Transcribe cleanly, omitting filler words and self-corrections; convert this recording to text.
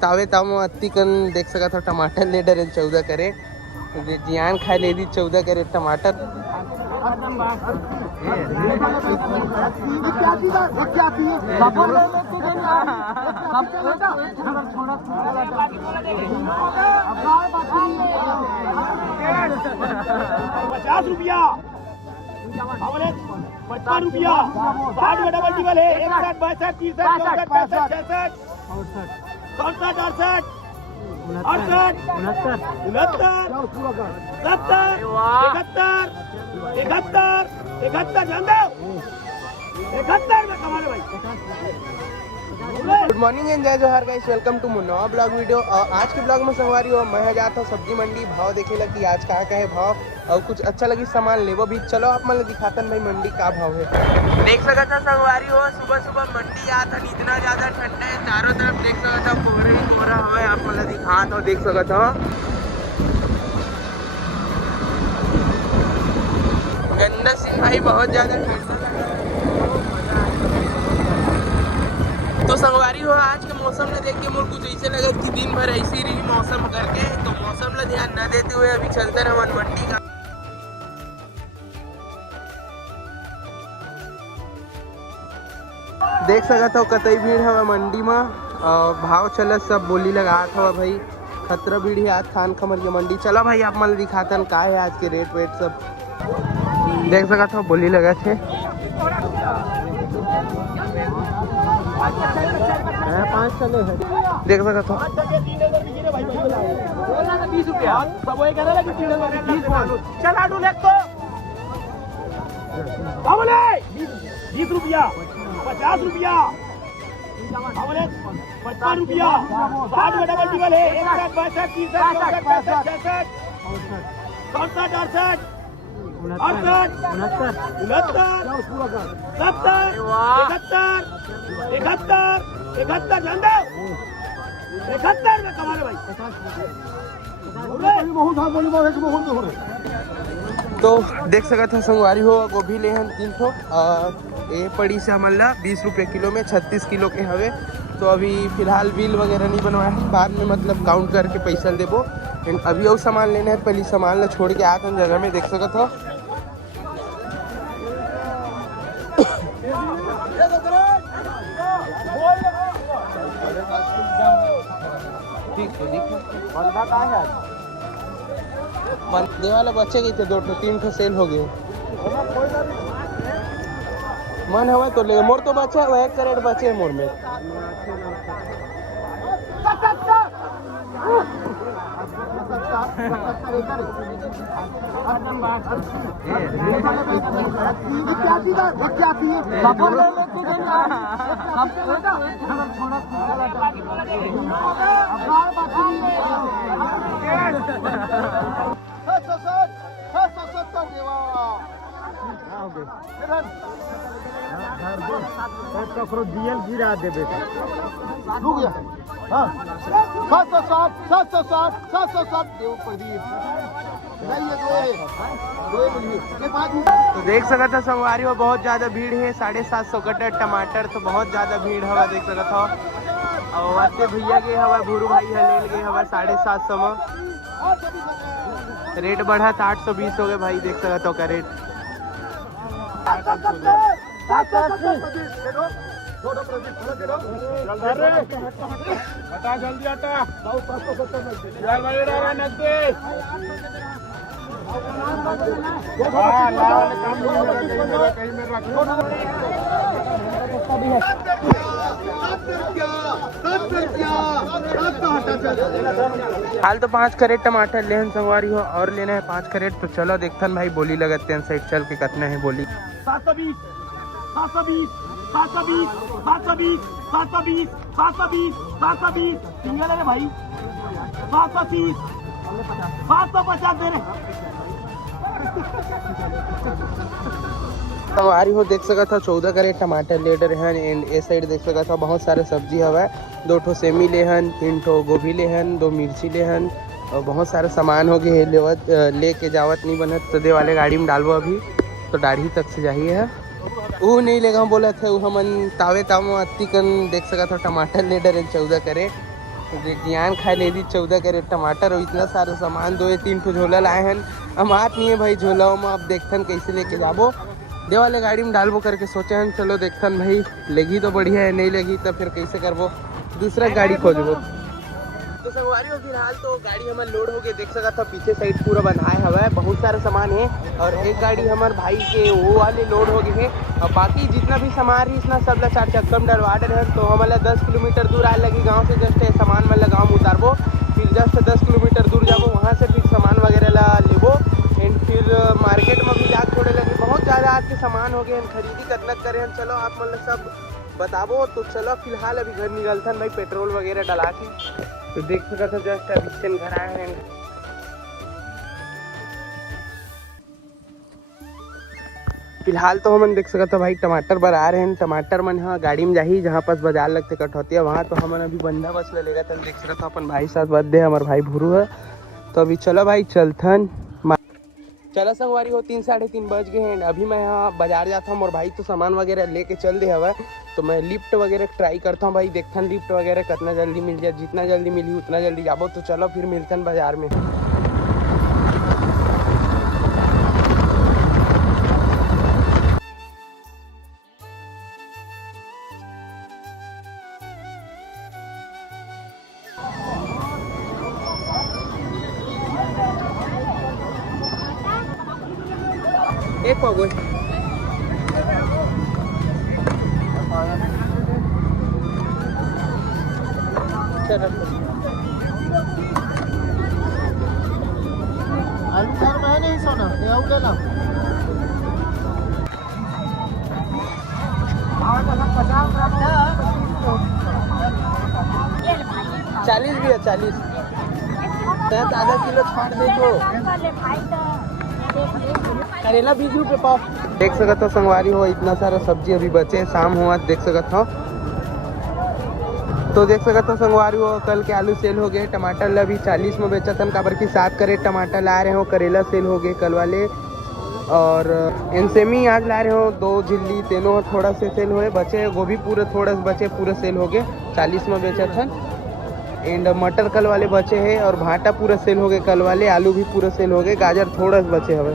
तावे ताव अत्ती कन देख सका था टमाटर ले डरे 14 करे जियान खाए ले दी 14 करे टमाटर। ₹50 ₹55 60 में डबल टिबल है 61 62 63 64 65 66 67 68 69 70 71 जान दो 71 में कमाल भाई। गुड मॉर्निंग एंड जय जोहार गाइस, वेलकम टू नवा ब्लॉग वीडियो। आज के ब्लॉग में संगवारी हो मैं जाता हूँ सब्जी मंडी, भाव देखे लगी आज का है भाव और कुछ अच्छा लगी सामान लेवो भी। चलो आप मतलब दिखातन भाई मंडी का भाव है। देख सका था संगवारी हो सुबह सुबह मंडी आता इतना ज्यादा ठंडा है चारों तरफ, देख सका था कोहरा ही कोहरा है। आप मतलब दिखा तो देख सका था गंदा सिंह भाई बहुत ज्यादा ठंडा तो संगवारी हो। आज के मौसम ने देख के मुझे कुछ ऐसे लगा कि दिन भर ऐसे ही रही मौसम करके, तो मौसम में ध्यान न देते हुए अभी चलते रहे मंडी का। देख सका था कतई भीड़ हवा मंडी में और भाव चल सब बोली लगा था भाई खतरा भीड़ है आज खान खमर की मंडी। चलो भाई आप मतलब दिखाते का है आज के रेट वेट सब देख सका था बोली लगा थे 5 चले है देख सका था चल आडू लेख तो ₹20 ₹50 ₹55 60 में डबल टिबल है 61 62 63 64 65 66 67 68 69 70 71 जान दो 71 में कमाल भाई। तो देख सका था संगवारी हो गोभी ले हैं 300 ये पड़ी से हमला 20 रुपये किलो में 36 किलो के हवे। तो अभी फिलहाल बिल वगैरह नहीं बनवाया है, बाद में मतलब काउंट करके पैसा देबो। अभी और सामान लेना है, पहले सामान ला छोड़ के आते जगह में देख सका था बंदे वाला बच्चे गए थे 2 3 ठो सेल हो गए। मन हवा तो ले मोर तो बच्चा है 1 करोड़ बचे मोर में। डीएल गिरा दे बेटा 760 तो देख सका था संगवारी हो बहुत ज्यादा भीड़ है 750 कटर टमाटर तो बहुत ज्यादा भीड़ हवा देख सका था। और आते भैया गए हवा भूरू भाई हलेल गए हवा 750 में रेट बढ़ा था 820 हो गए भाई देख सका था का रेट। जल्दी आता हाल तो 5 करेट टमाटर लेहन संगवारी हो और लेना है 5 करेट। तो चलो देखथन भाई बोली लगते हैं साइड चल के कितना है बोली। 720 720 720 720 720 720 सिंगल है भाई 730 750 दे रहे। संगवारी हो देख सका था 14 करेट टमाटर ले रहन एंड ए साइड देख सका था बहुत सारे सब्जी हवा 2 ठो सेमी लेहन 3 ठो गोभी लेहन 2 मिर्ची लेहन और बहुत सारे सामान हो गए लेके जावत नहीं बनत तो दे वाले गाड़ी में डालबो अभी तो दाढ़ी तक से जाइए है वो नहीं लेगा बोला था वो हमन तावे ताव अत्ती कन देख सका था टमाटर ले डरे 14 करे तो देख ज्ञान खाए ले दी 14 कैरेट टमाटर और इतना सारा सामान 2-3 ठो झोला लाए हैं। हम आत नहीं है भाई झोला में, अब देखथन कैसे लेके जाबो दे वाले गाड़ी में डालबो करके सोचे हैं। चलो देखथन भाई लेगी तो बढ़िया है, नहीं लेगी तो फिर कैसे करबो, दूसरा गाड़ी खोजबो। तो संगवारी हो फिलहाल तो गाड़ी हमारे लोड हो गई, देख सकता था पीछे साइड पूरा बनाए हुआ है, बहुत सारा सामान है। और एक गाड़ी हमारे भाई के वो वाले लोड हो गए हैं और बाकी जितना भी सामान है इतना सब 4 चक्कर में डलवा रहे हैं। तो हमारे 10 किलोमीटर दूर आए लगी गाँव से, जस्ट सामान में गाँव में उतारबो, फिर जस्ट 10 किलोमीटर दूर जाबो, वहाँ से फिर सामान वगैरह ला लेबो एंड फिर मार्केट में भी जाके छोड़े लगे। बहुत ज़्यादा आज के सामान हो गए हैं, खरीदी कितना करे हैं चलो आप मतलब सब बताबो। तो चलो फिलहाल अभी घर निकलता भाई पेट्रोल वगैरह डला के। तो देख सकता था जस्ट अभी घर आए हैं। फिलहाल तो हम देख सकता भाई टमाटर बर आ रहे हैं, टमाटर मन हाँ गाड़ी में जाही जहाँ पास बाजार लगते कटौती है वहाँ। तो हम अभी बंदा बस ले लेगा तो देख सकता अपन भाई साथ बर्थडे हमारे भाई भूरू है। तो अभी चलो भाई चलथन चलो संगवारी हो 3-3:30 बज गए हैं। अभी मैं यहाँ बाजार जाता हूँ और भाई तो सामान वगैरह लेके चल दे हवा। तो मैं लिफ्ट वगैरह ट्राई करता हूँ भाई, देखता हूँ लिफ्ट वगैरह कितना जल्दी मिल जाए, जितना जल्दी मिली उतना जल्दी जाबो। तो चलो फिर मिलते हैं बाजार में। एक पाव आलू सर मैं नहीं सोना ये आउ ले ला 40 भी है 40 आधा किलो छाट देखो। करेला 20 रुपये पाव। देख सकत हो संगवारी हो इतना सारा सब्जी अभी बचे, शाम हुआ देख सकत हो। तो देख सकत हो संगवारी हो कल के आलू सेल हो गए, टमाटर ला भी 40 में बेचा था काबर की 7 कैरेट टमाटर ला रहे हो। करेला सेल हो गए कल वाले और इनसेमी आज ला रहे हो 2 झिल्ली, तीनों थोड़ा से सेल हुए, बचे गोभी पूरे थोड़ा बचे पूरे सेल हो गए 40 में बेचा था। एंड मटर कल वाले बचे हैं और भाटा पूरा सेल हो गए कल वाले, आलू भी पूरा सेल हो गए, गाजर थोड़ा बचे हवे।